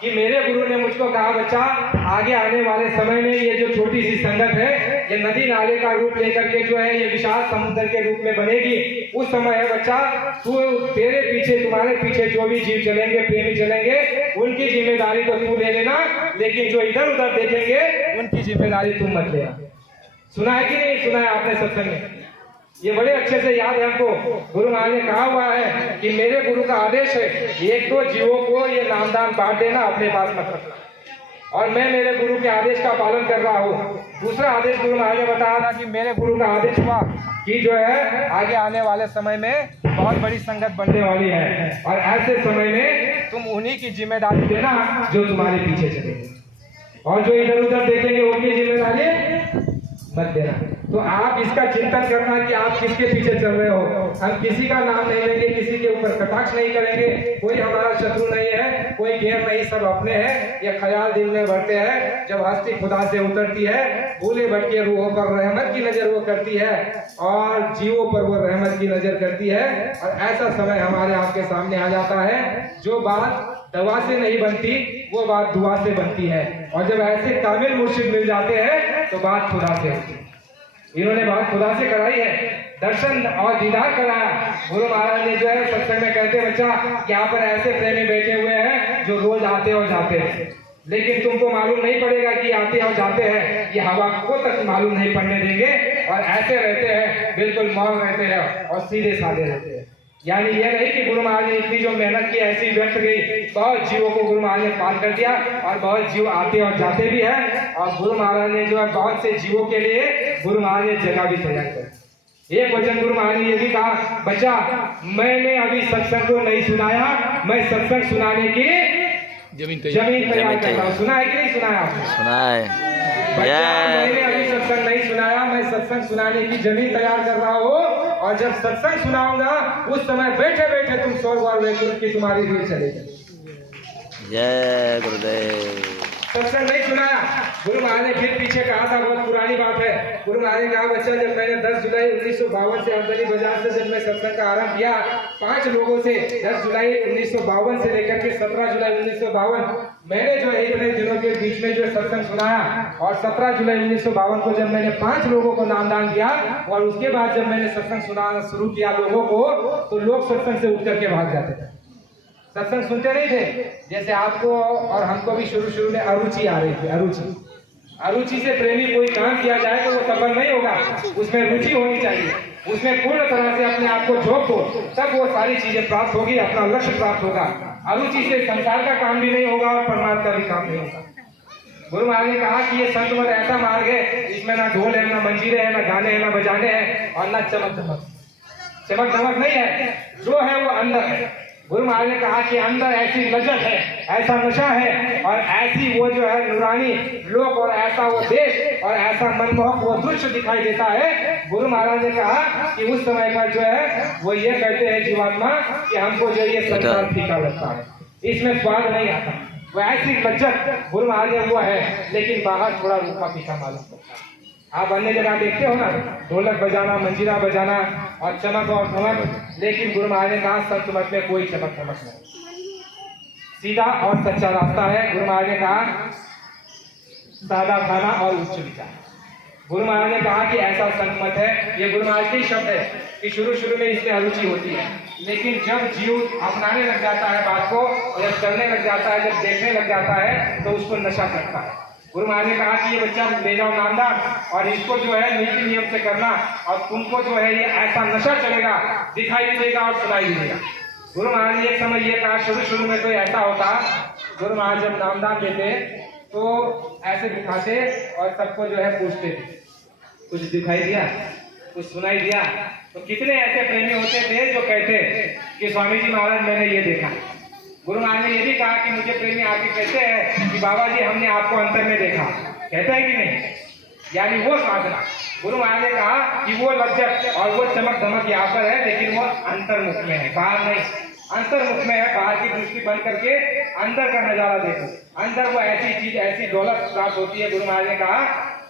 कि मेरे गुरु ने मुझको कहा, बच्चा, आगे आने वाले समय में ये जो छोटी सी संगत है, ये नदी नाले का रूप लेकर के जो है ये विशाल समुद्र के रूप में बनेगी। उस समय है बच्चा, तेरे पीछे, तुम्हारे पीछे जो भी जीव चलेंगे, प्रेमी चलेंगे, उनकी जिम्मेदारी तो तू ले लेना, लेकिन जो इधर उधर देखेंगे उनकी जिम्मेदारी तुम मत लेना। सुना है कि नहीं सुना है आपने सत्संग में? ये बड़े अच्छे से याद है हमको। गुरु महाराज ने कहा हुआ है कि मेरे गुरु का आदेश है, एक दो जीवों को ये नामदान बांट देना, अपने पास मत रखना। और मैं मेरे गुरु के आदेश का पालन कर रहा हूँ। दूसरा आदेश गुरु महाराज ने बताया था कि मेरे गुरु का आदेश हुआ कि जो है आगे आने वाले समय में बहुत बड़ी संगत बनने वाली है, और ऐसे समय में तुम उन्हीं की जिम्मेदारी देना जो तुम्हारे पीछे चलेंगे, और जो इधर उधर देखेंगे उनकी जिम्मेदारी मत देना। तो आप इसका चिंतन करना कि आप किसके पीछे चल रहे हो। हम किसी का नाम नहीं लेंगे, किसी के ऊपर कटाक्ष नहीं करेंगे, कोई हमारा शत्रु नहीं है, कोई गैर नहीं, सब अपने हैं। ये ख्याल दिल में बढ़ते हैं। जब हस्ती खुदा से उतरती है, भूले भटके रूहों पर रहमत की नजर वो करती है और जीवों पर वो रहमत की नजर करती है। और ऐसा समय हमारे आपके सामने आ जाता है, जो बात दवा से नहीं बनती वो बात दुआ से बनती है। और जब ऐसे कामिल मुर्शिद मिल जाते हैं तो बात खुदा से होती है। इन्होंने बात खुदा से कराई है, दर्शन और दीदार कराया। गुरु महाराज ने जो है सत्संग में कहते बच्चा, यहाँ पर ऐसे प्रेमी बैठे हुए हैं जो रोज आते और जाते हैं, लेकिन तुमको मालूम नहीं पड़ेगा कि आते और जाते हैं, ये हवा को तक मालूम नहीं पड़ने देंगे। और ऐसे रहते हैं, बिल्कुल मौन रहते हैं और सीधे साधे रहते हैं। यानी ये नहीं कि गुरु महाराज ने इतनी जो मेहनत की ऐसी व्यक्त गई, बहुत जीवों को गुरु महाराज ने पार कर दिया और बहुत जीव आते और जाते भी हैं। और गुरु महाराज ने जो है बहुत से जीवों के लिए गुरु महाराज ने जगह भी तैयार कर। एक वचन गुरु महाराज ने ये भी कहा, बच्चा मैंने अभी सत्संग को नहीं सुनाया, मैं सत्संग सुनाने की जमीन तैयार कर रहा हूँ। सुना है कि नहीं सुना है आपने? सुना है। बच्चा मैंने अभी सत्संग नहीं सुनाया, मैं सत्संग सुनाने की जमीन तैयार कर रहा हूँ। और जब सत्संग सुनाऊंगा उस समय बैठे बैठे तुम स्वर्ग और वैकुंठ की तुम्हारी रील चलेगी। जय गुरुदेव। सत्संग नहीं सुनाया, गुरु महाराज ने फिर पीछे कहा था, बहुत पुरानी बात है। गुरु महाराज ने कहा, बच्चा जब मैंने 10 जुलाई 1952 से अमदनी बाजार से जब मैं सत्संग का आरंभ किया, 5 लोगों से 10 जुलाई 1952 से लेकर के 17 जुलाई 1952 मैंने जो है इतने दिनों के बीच में जो सत्संग सुनाया। और 17 जुलाई 1952 को जब मैंने 5 लोगों को नामदान दिया और उसके बाद जब मैंने सत्संग सुनाना शुरू किया लोगों को, तो लोग सत्संग से उठ करके भाग जाते थे, सत्संग सुनते नहीं थे। जैसे आपको और हमको भी शुरू में अरुचि आ रही थी। अरुचि से प्रेमी कोई काम किया जाए तो वो सफल नहीं होगा, उसमें रुचि होनी चाहिए, उसमें पूर्ण तरह से अपने आप को झोंक दो, तब वो सारी चीजें प्राप्त होगी, अपना लक्ष्य प्राप्त होगा। अरुचि से संसार का काम भी नहीं होगा और परमात्मा का भी काम नहीं होगा। गुरु महाराज ने कहा कि ये संत मत ऐसा मार्ग है, इसमें ना ढोल है, ना मंजीरे है, ना गाने हैं, ना बजाने हैं और ना चमक धमक नहीं है, जो है वो अंदर है। गुरु महाराज ने कहा कि अंदर ऐसी लज्जत है, ऐसा नशा है और ऐसी वो जो है नूरानी लोक और ऐसा वो देश और ऐसा मनमोहक वो दृश्य दिखाई देता है। गुरु महाराज ने कहा कि उस समय पर जो है वो ये कहते हैं जीवात्मा कि हमको जो ये संसार फीका लगता है, इसमें स्वाद नहीं आता। वो ऐसी लज्जत गुरु महाराज ने वो है, लेकिन बाहर थोड़ा रूखा फीका मालूम पड़ता है। आप अन्य जगह देखते हो ना, ढोलक बजाना, मंजीरा बजाना और चमक और धमक, लेकिन गुरु महाराज ने कहा संत मत में कोई चमक धमक नहीं, सीधा और सच्चा रास्ता है। गुरु महाराज ने कहा सादा खाना और उच्च विचार। गुरु महाराज ने कहा कि ऐसा संत मत है, ये गुरु महाराज के शब्द है कि शुरू में इसमें अरुचि होती है, लेकिन जब जीव अपनाने लग जाता है बात को, जब चलने लग जाता है, जब देखने लग जाता है, तो उसको नशा करता है। गुरु महाराज ने कहा कि ये बच्चा ले जाओ नामदान और इसको जो है नीति नियम से करना और तुमको जो है ये ऐसा नशा चलेगा, दिखाई भी देगा और सुनाई भी देगा। गुरु महाराज ने एक समय ये कहा, शुरू में तो ऐसा होता, गुरु महाराज जब नामदान देते तो ऐसे दिखाते और सबको जो है पूछते थे, कुछ दिखाई दिया, कुछ सुनाई दिया। तो कितने ऐसे प्रेमी होते थे जो कहते कि स्वामी जी महाराज मैंने ये देखा। गुरु महाराज ने ये भी कहा कि मुझे प्रेमी आके कहते हैं कि बाबा जी हमने आपको अंतर में देखा, कहता है कि नहीं, यानी वो साधना। गुरु महाराज ने कहा कि वो लज्जत और वो चमक धमक यहाँ पर है, लेकिन वो अंतर्मुख में है, बाहर नहीं। अंतर्मुख में है, बाहर की दृष्टि बंद करके अंदर का नजारा देखो। अंदर वो ऐसी चीज, ऐसी दौलत प्राप्त होती है। गुरु महाराज ने कहा,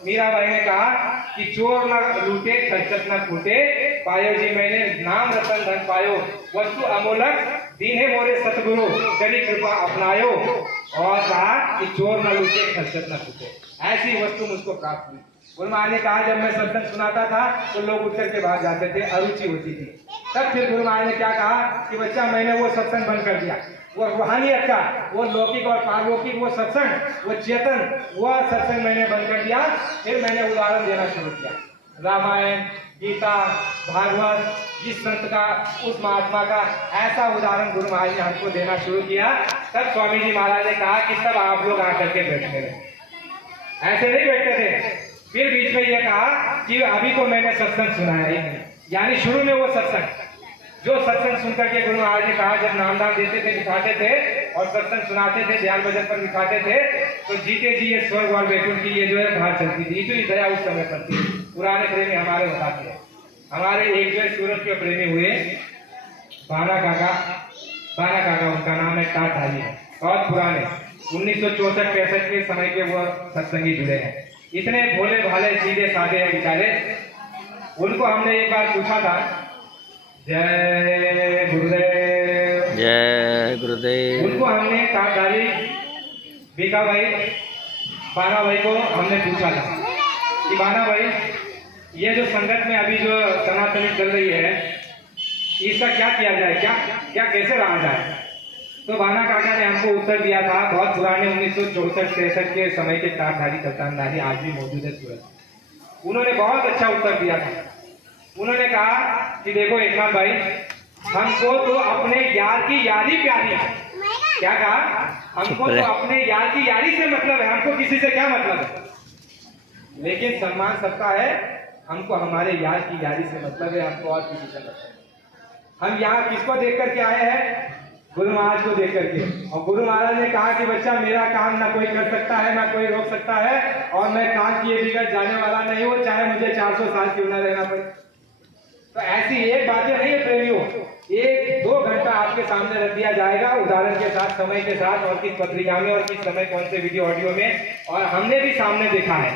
मीराबाई ने कहा कि चोर न लूटे, खच्चर न फूटे, पायो जी मैंने नाम रतन धन पायो, वस्तु अमोलक दीने मोरे सतगुरु, करी कृपा अपनायो। और कहा कि चोर न लूटे, खच्चर न फूटे, ऐसी वस्तु मुझको प्राप्त हुई। गुरु महाराज ने कहा जब मैं सत्संग सुनाता था तो लोग उठ करके बाहर जाते थे, अरुचि होती थी। तब फिर गुरु महाराज ने क्या कहा कि बच्चा मैंने वो सत्संग बंद कर दिया, वो रूहानियत का, वो लौकिक और पारलौकिक वो सत्संग, वो चेतन, वो सत्संग मैंने बंद कर दिया। फिर मैंने उदाहरण देना शुरू किया, रामायण, गीता, भागवत, जिस संत का, उस महात्मा का ऐसा उदाहरण गुरु महाराज ने हमको देना शुरू किया। तब स्वामी जी महाराज ने कहा कि सब आप लोग आकर के बैठते रहे, ऐसे नहीं बैठते थे। फिर बीच में यह कहा कि अभी तो मैंने सत्संग सुनाया है, यानी शुरू में वो सत्संग, जो सत्संग सुनकर के गुरु महाराज ने कहा जब नामदान देते थे, दिखाते थे और सत्संग सुनाते थे, ध्यान भजन पर दिखाते थे, तो जीते जी ये स्वर्ग और वैकुंठ की ये जो है बाहर चलती थी, इतनी दया उस समय पर थी। पुराने प्रेमी हमारे बताते हैं। हमारे एक जो सूरत के प्रेमी हुए बाना काका उनका नाम है, टाटाजी है, बहुत पुराने 1964-65 के समय के वो सत्संगी जुड़े हैं। इतने भोले भाले सीधे साधे हैं बेचारे। उनको हमने एक बार पूछा था, जय गुरुदेव, जय गुरुदेव। उनको हमने टाटाजी बीका भाई बाना भाई को हमने पूछा था कि बाना भाई, ये जो संगत में अभी जो सनातनी चल रही है इसका क्या किया जाए, क्या कैसे रहा जाए? तो बाना काका ने हमको उत्तर दिया था, बहुत पुराने 1964-63 के समय के तारधारी कप्तानधारी आज भी मौजूद है सूरत। उन्होंने बहुत अच्छा उत्तर दिया था। उन्होंने कहा कि देखो एकनाथ भाई, हमको तो अपने यार की यारी प्यारी है। क्या कहा? हमको तो अपने यार की यारी से मतलब है, हमको किसी से क्या मतलब है। लेकिन सम्मान सबका है, हमको हमारे यार की यारी से मतलब है, हमको और किसी से मतलब है। हम यहाँ किसको देख करके आए हैं? गुरु महाराज को देख करके। और गुरु महाराज ने कहा कि बच्चा, मेरा काम ना कोई कर सकता है ना कोई रोक सकता है, और मैं काम किए बिगड़ जाने वाला नहीं हूँ, चाहे मुझे 400 साल क्यों ना रहना पड़े। तो ऐसी एक बातें नहीं है प्रेमियों, 1-2 घंटा आपके सामने रख दिया जाएगा उदाहरण के साथ, समय के साथ, और किस पत्रिका में और किस समय कौन से वीडियो ऑडियो में। और हमने भी सामने देखा है,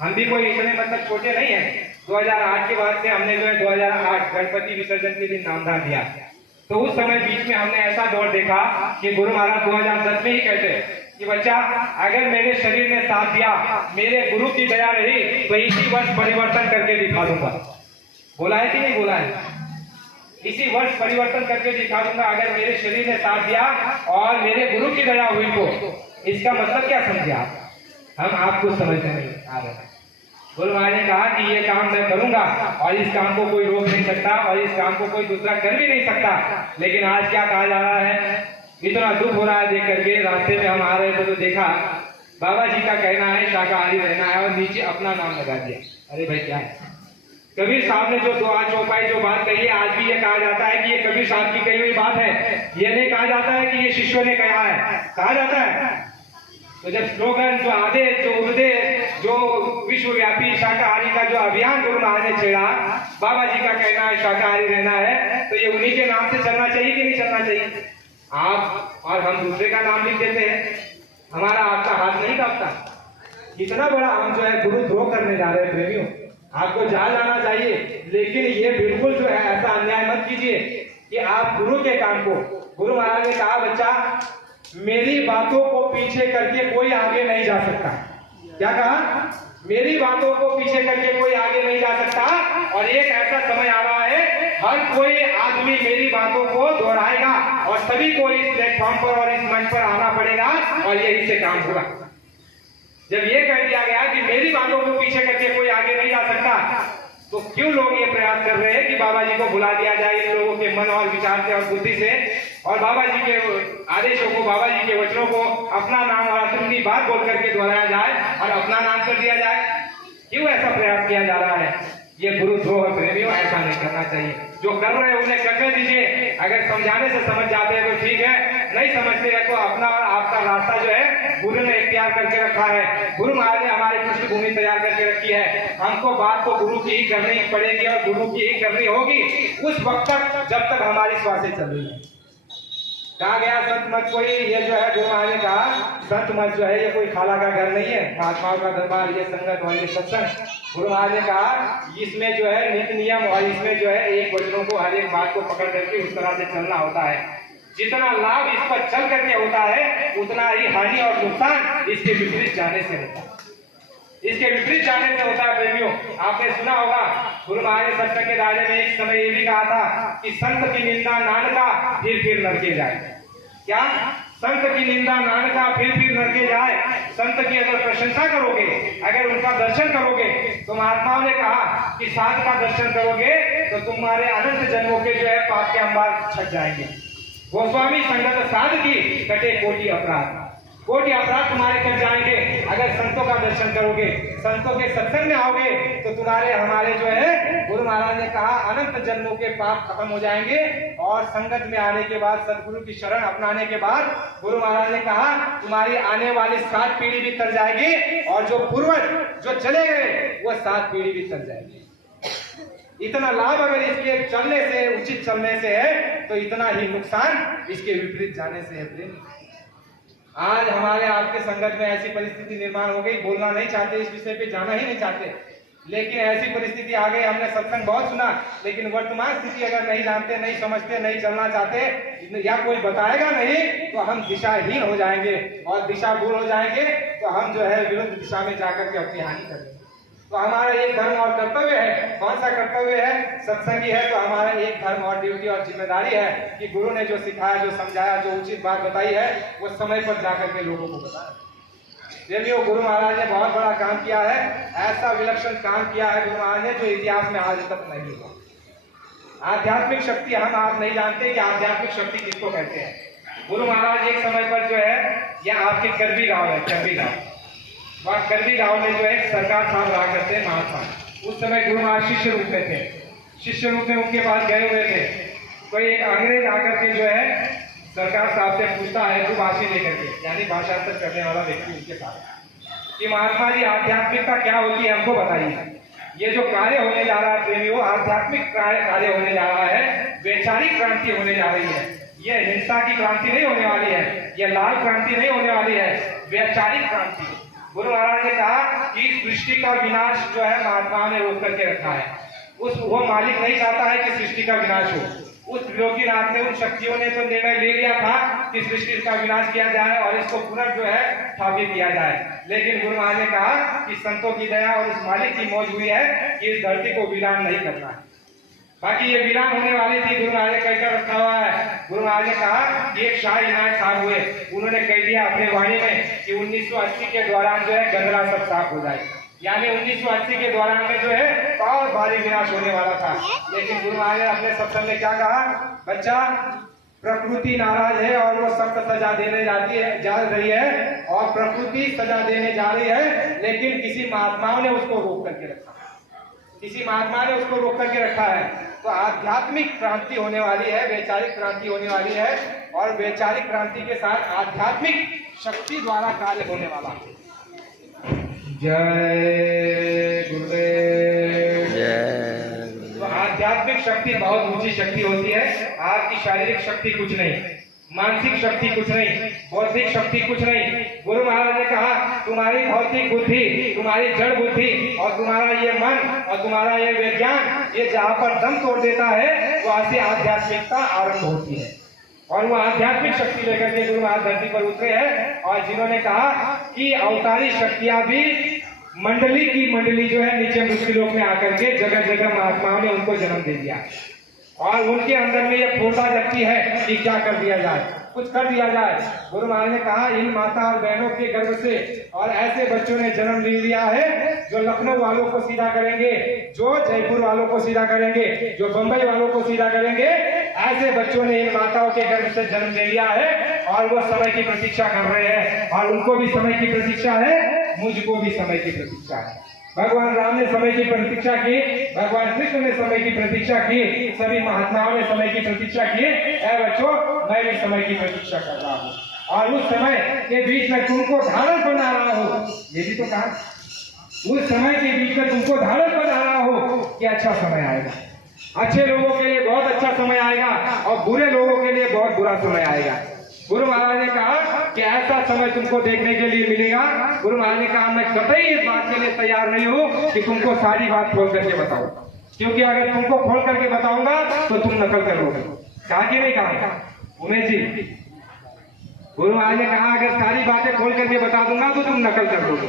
हम भी कोई इतने मतलब छोटे नहीं है। 2008 के बाद से हमने जो है 2008 गणपति विसर्जन के दिन नामदान दिया, तो उस समय बीच में हमने ऐसा दौर देखा कि गुरु महाराज 2010 में ही कहते कि बच्चा, अगर मेरे शरीर ने साथ दिया, मेरे गुरु की दया रही, तो इसी वर्ष परिवर्तन करके दिखा दूंगा। बोला है कि नहीं बोला है? इसी वर्ष परिवर्तन करके दिखा दूंगा अगर मेरे शरीर ने साथ दिया और मेरे गुरु की दया हुई तो। इसका मतलब क्या समझे आप? हम आपको समझते नहीं आ रहे हैं। गुरु महाराज ने कहा कि ये काम मैं करूंगा और इस काम को कोई रोक नहीं सकता और इस काम को कोई दूसरा कर भी नहीं सकता। लेकिन आज क्या कहा जा रहा है? इतना दुख हो रहा है देख करके। रास्ते में हम आ रहे थे तो देखा बाबा जी का कहना है शाकाहारी रहना है, और नीचे अपना नाम लगा दिया। अरे भाई क्या है? कबीर साहब ने जो दुआ चौपाई जो बात कही है, आज भी ये कहा जाता है कि ये कबीर साहब की कही हुई बात है। ये नहीं कहा जाता है कि ये शिष्यों ने कहा है, कहा जाता है। तो जब स्लोगन, जो आदेश, जो उपदेश, जो विश्वव्यापी शाकाहारी का जो अभियान गुरु महाराज ने छेड़ा, बाबा जी का कहना है शाकाहारी रहना है, तो ये उन्हीं के नाम से चलना चाहिए कि नहीं चलना चाहिए? आप और हम दूसरे का नाम लिख देते हैं, हमारा आपका हाथ नहीं कांपता। इतना बड़ा हम जो है गुरुद्रोह करने जा रहे हैं प्रेमियों, आपको जान लाना चाहिए। लेकिन ये बिल्कुल जो है ऐसा अन्याय मत कीजिए कि आप गुरु के काम को, गुरु महाराज ने कहा बच्चा, मेरी बातों को पीछे करके कोई आगे नहीं जा सकता। क्या कहा? मेरी बातों को पीछे करके कोई आगे नहीं जा सकता। और एक ऐसा समय आ रहा है, हर कोई आदमी मेरी बातों को दोहराएगा और सभी को इस प्लेटफॉर्म पर और इस मंच पर आना पड़ेगा और यही से काम होगा। जब ये कह दिया गया कि मेरी बातों को पीछे करके कोई आगे नहीं जा सकता, तो क्यों लोग ये प्रयास कर रहे हैं कि बाबा जी को भुला दिया जाए इन लोगों के मन और विचार से और बुद्धि से, और बाबा जी के आदेशों को, बाबा जी के वचनों को अपना नाम और अपनी बात बोल करके दोहराया जाए और अपना नाम कर दिया जाए? क्यों ऐसा प्रयास किया जा रहा है? ये गुरुद्रोह प्रेमियों, ऐसा नहीं करना चाहिए। जो कर रहे हैं उन्हें करने दीजिए। अगर समझाने से समझ जाते हैं तो ठीक है, नहीं समझते हैं तो अपना और आपका रास्ता जो है गुरु ने इख्तियार करके रखा है। गुरु महाराज ने हमारी पृष्ठभूमि तैयार करके रखी है। हमको बात तो गुरु की ही करनी पड़ेगी और गुरु की ही करनी होगी उस वक्त तक जब तक हमारी श्वासें चल रही है। कहा गया संत मत कोई, ये जो है गुरु महाराज ने कहा संत मत जो है ये कोई खाला का घर नहीं है, महात्माओं का दरबार, ये संगत और ये सत्संग। गुरु महाराज ने कहा इसमें जो है नीति नियम और इसमें जो है एक वचनों को, हर एक बात को पकड़ करके उस तरह से चलना होता है। जितना लाभ इस पर चल करके होता है उतना ही हानि और नुकसान इसके विपरीत जाने से होता है। इसके विपरीत जाने से होता है प्रेमियों। आपने सुना होगा गुरु महाराज ने सत्संग के दायरे में एक समय ये भी कहा था कि संत की निंदा नानका फिर नरके जाए। क्या? संत की निंदा नानका फिर नरके जाए। संत की अगर प्रशंसा करोगे, अगर उनका दर्शन करोगे, तो महात्माओं ने कहा कि साध का दर्शन करोगे तो तुम्हारे अनंत जन्मों के जो है पाप के अंबार छट जाएंगे। गोस्वामी संगत साध की कटे कोटि अपराध। कोटि अपराध तुम्हारे कट जाएंगे अगर संतों का दर्शन करोगे, संतों के सत्संग में आओगे तो तुम्हारे हमारे जो है गुरु महाराज ने कहा अनंत जन्मों के पाप खत्म हो जाएंगे। और संगत में आने के बाद, सदगुरु की शरण अपनाने के बाद गुरु महाराज ने कहा तुम्हारी आने वाली 7 पीढ़ी भी तर जाएगी और जो पूर्वज जो चले गए वो 7 पीढ़ी भी तर जाएगी। इतना लाभ अगर इसके चलने से, उचित चलने से है तो इतना ही नुकसान इसके विपरीत जाने से है प्रेम। आज हमारे आपके संगत में ऐसी परिस्थिति निर्माण हो गई, बोलना नहीं चाहते इस विषय पे, जाना ही नहीं चाहते, लेकिन ऐसी परिस्थिति आ गई। हमने सत्संग बहुत सुना लेकिन वर्तमान स्थिति अगर नहीं जानते, नहीं समझते, नहीं चलना चाहते या कोई बताएगा नहीं तो हम दिशाहीन हो जाएंगे और दिशा भूल हो जाएंगे तो हम जो है विरुद्ध दिशा में जाकर के अपनी हानि करेंगे। तो हमारा एक धर्म और कर्तव्य है। कौन सा कर्तव्य है? सत्संगी है तो हमारा एक धर्म और ड्यूटी और जिम्मेदारी है कि गुरु ने जो सिखाया, जो समझाया, जो उचित बात बताई है वो समय पर जाकर के लोगों को बताया। प्रेमियों, गुरु महाराज ने बहुत बड़ा काम किया है, ऐसा विलक्षण काम किया है गुरु महाराज ने जो इतिहास में आज तक नहीं हुआ। आध्यात्मिक शक्ति हम आप नहीं जानते कि आध्यात्मिक शक्ति किसको कहते हैं। गुरु महाराज एक समय पर जो है, यह आपके करबी गांव है, करबी गांव, वहाँ करबी गांव में जो है सरकार साहब रहा करते हैं महात्मा। उस समय गुरु महाराज शिष्य रूप में थे, शिष्य रूप में उनके पास गए हुए थे। कोई एक अंग्रेज आकर के जो है सरकार साहब से पूछता है दुभाषी लेकर के, यानी भाषांतर करने वाला व्यक्ति उनके पास, कि महात्मा जी आध्यात्मिकता क्या होती है हमको बताइए। ये जो कार्य होने जा रहा है प्रेमियों, आध्यात्मिक कार्य होने जा रहा है, वैचारिक क्रांति होने जा रही है। ये हिंसा की क्रांति नहीं होने वाली है, ये लाल क्रांति नहीं होने वाली है, वैचारिक क्रांति। गुरु महाराज ने कहा कि सृष्टि का विनाश जो है महात्माओं ने रोक करके रखा है। वो मालिक नहीं चाहता है कि सृष्टि का विनाश हो। उस त्रिलोकीनाथ ने, उन शक्तियों ने तो निर्णय ले लिया था कि सृष्टि का विनाश किया जाए और इसको पुनः जो है स्थापित किया जाए। लेकिन गुरु महाराज ने कहा कि संतों की दया और उस मालिक की मौज हुई है कि इस धरती को वीरान नहीं करना है। बाकी ये वीरान होने वाली थी, गुरु महाराज ने कहकर रखा हुआ है। गुरु महाराज ने कहा कि एक शाह इनायत साहब हुए, उन्होंने कह दिया अपने वाणी में कि 1980 के दौरान जो है गंदला सब साफ हो जाए, यानी 1980 के दौरान में जो है बहुत भारी विनाश होने वाला था। लेकिन गुरु महाराज ने अपने सत्संग में क्या कहा, बच्चा प्रकृति नाराज है और वो सख्त सजा देने जा रही है और प्रकृति सजा देने जा रही है, लेकिन किसी महात्माओं ने उसको रोक करके रखा, किसी महात्मा ने उसको रोक करके रखा है। तो आध्यात्मिक क्रांति होने वाली है, वैचारिक क्रांति होने वाली है और वैचारिक क्रांति के साथ आध्यात्मिक शक्ति द्वारा कार्य होने वाला है। जय गुरुदेव। तो आध्यात्मिक शक्ति बहुत ऊंची शक्ति होती है। आपकी शारीरिक शक्ति कुछ नहीं, मानसिक शक्ति कुछ नहीं, बौद्धिक शक्ति कुछ नहीं। गुरु महाराज ने कहा तुम्हारी भौतिक बुद्धि, तुम्हारी जड़ बुद्धि और तुम्हारा ये मन और तुम्हारा ये विज्ञान, ये जहाँ पर दम तोड़ देता है वहां से आध्यात्मिकता आरंभ होती है। और वो आध्यात्मिक शक्ति लेकर के गुरु महाराज धरती पर उतरे हैं और जिन्होंने कहा कि अवतारी शक्तियां भी मंडली की मंडली जो है नीचे मृत्युलोक में आकर के जगह जगह महात्माओं ने उनको जन्म दे दिया और उनके अंदर में ये फोड़ा जगती है कि क्या कर दिया जाए, कुछ कर दिया जाए। गुरु महाराज ने कहा इन माता और बहनों के गर्भ से और ऐसे बच्चों ने जन्म ले लिया है जो लखनऊ वालों को सीधा करेंगे, जो जयपुर वालों को सीधा करेंगे, जो बंबई वालों को सीधा करेंगे। ऐसे बच्चों ने इन माताओं के गर्भ से जन्म ले लिया है और वो समय की प्रतीक्षा कर रहे हैं और उनको भी समय की प्रतीक्षा है, मुझको भी समय की प्रतीक्षा है। भगवान राम ने समय की प्रतीक्षा की, भगवान कृष्ण ने समय की प्रतीक्षा की, सभी महात्माओं ने समय की प्रतीक्षा की। ऐ बच्चों, मैं भी समय की प्रतीक्षा कर रहा हूँ और उस समय के बीच में तुमको धारण बना रहा हूँ। ये भी तो कहा, उस समय के बीच में तुमको धारण बना रहा हूँ कि अच्छा समय आएगा, अच्छे लोगों के लिए बहुत अच्छा समय आएगा और बुरे लोगों के लिए बहुत बुरा समय आएगा। गुरु महाराज ने कहा कि ऐसा समय तुमको देखने के लिए मिलेगा। गुरु महाराज ने कहा मैं कतई इस बात के लिए तैयार नहीं हूँ कि तुमको सारी बात खोल करके बताऊं, क्योंकि अगर तुमको खोल करके बताऊंगा तो तुम नकल करोगे। कहा कि नहीं कहा उमेश जी? गुरु महाराज ने कहा अगर सारी बातें खोल करके बता दूंगा तो तुम नकल कर लोगे।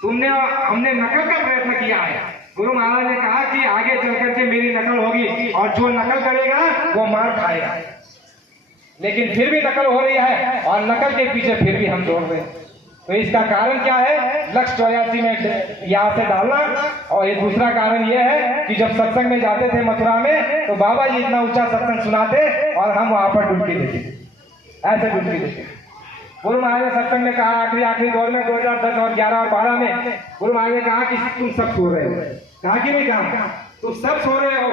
हमने नकल का प्रयत्न किया है। गुरु महाराज ने कहा कि आगे चल करके मेरी नकल होगी और जो नकल करेगा वो मार खाएगा, लेकिन फिर भी नकल हो रही है और नकल के पीछे फिर भी हम दौड़ रहे हैं। तो इसका कारण क्या है? लक्ष्य 84 में यहाँ से डालना। और ये दूसरा कारण ये है कि जब सत्संग में जाते थे मथुरा में तो बाबा जी इतना ऊंचा सत्संग सुनाते और हम वहां पर डुबकी देते, ऐसे डुबकी देते। गुरु महाराज ने सत्संग में कहा आखिरी दौर में 2010 और 11 और 12 में गुरु महाराज ने कहा कि तुम सब सो रहे हो। कहा कि नहीं कहा? तुम सब सो रहे हो।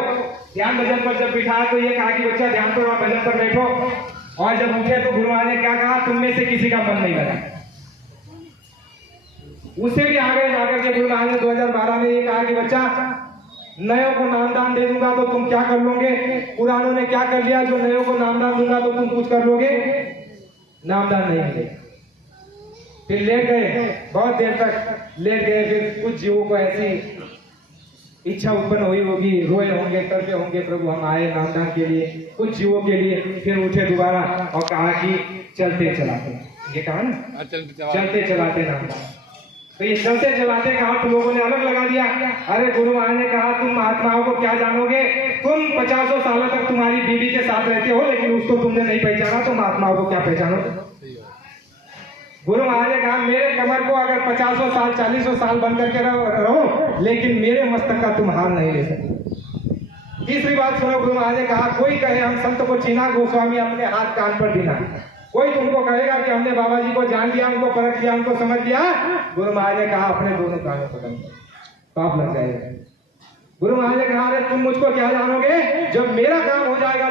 ध्यान भजन पर जब बिठाया तो ये कहा कि बच्चा ध्यान पर और भजन पर बैठो। और जब उठे तो गुरु महाराज ने क्या कहा? तुम में से किसी का मन नहीं लगा। उससे भी आगे जाकर के गुरु महाराज ने 2012 में ये कहा कि बच्चा नयों को नामदान दे दूंगा तो तुम क्या कर लोगे? पुरानों ने क्या कर लिया? जो नयों को नामदान दूंगा तो तुम कुछ कर लोगे? नामदान नहीं मिलेगा। फिर लेट गए, बहुत देर तक लेट गए। फिर कुछ जीवों को ऐसी इच्छा उत्पन्न हुई होगी, रोए होंगे, करते होंगे प्रभु हम आए नामदान के लिए, कुछ जीवों के लिए। फिर उठे दोबारा और कहा कि चलते चलाते, ये कहा ना चलते चलाते नामदान। तो ये चलते चलाते कहा तो लोगों ने अलग लगा दिया। अरे गुरु महाराज ने कहा तुम महात्माओं को क्या जानोगे? तुम 50 सालों तक तुम्हारी बीवी के साथ रहते हो लेकिन उसको तुमने नहीं पहचाना, तो महात्माओं को क्या पहचानोगे? गुरु महाराज ने कहा मेरे कमर को अगर 50 साल 40 साल बंद करके रहो लेकिन मेरे मस्तक का तुम हार नहीं ले सकते। तीसरी बात सुनो, गुरु महाराज ने कहा कोई कहे हम संत को चीना, गोस्वामी अपने हाथ कान पर दीना। कोई तुमको कहेगा कि हमने बाबा जी को जान लिया, उनको परख लिया, उनको समझ लिया, गुरु महाराज ने कहा अपने दोनों कानों पकड़ लो, पाप लग जाएगा। गुरु महाराज ने कहा अरे तुम मुझको क्या जानोगे? जब मेरा काम हो जाएगा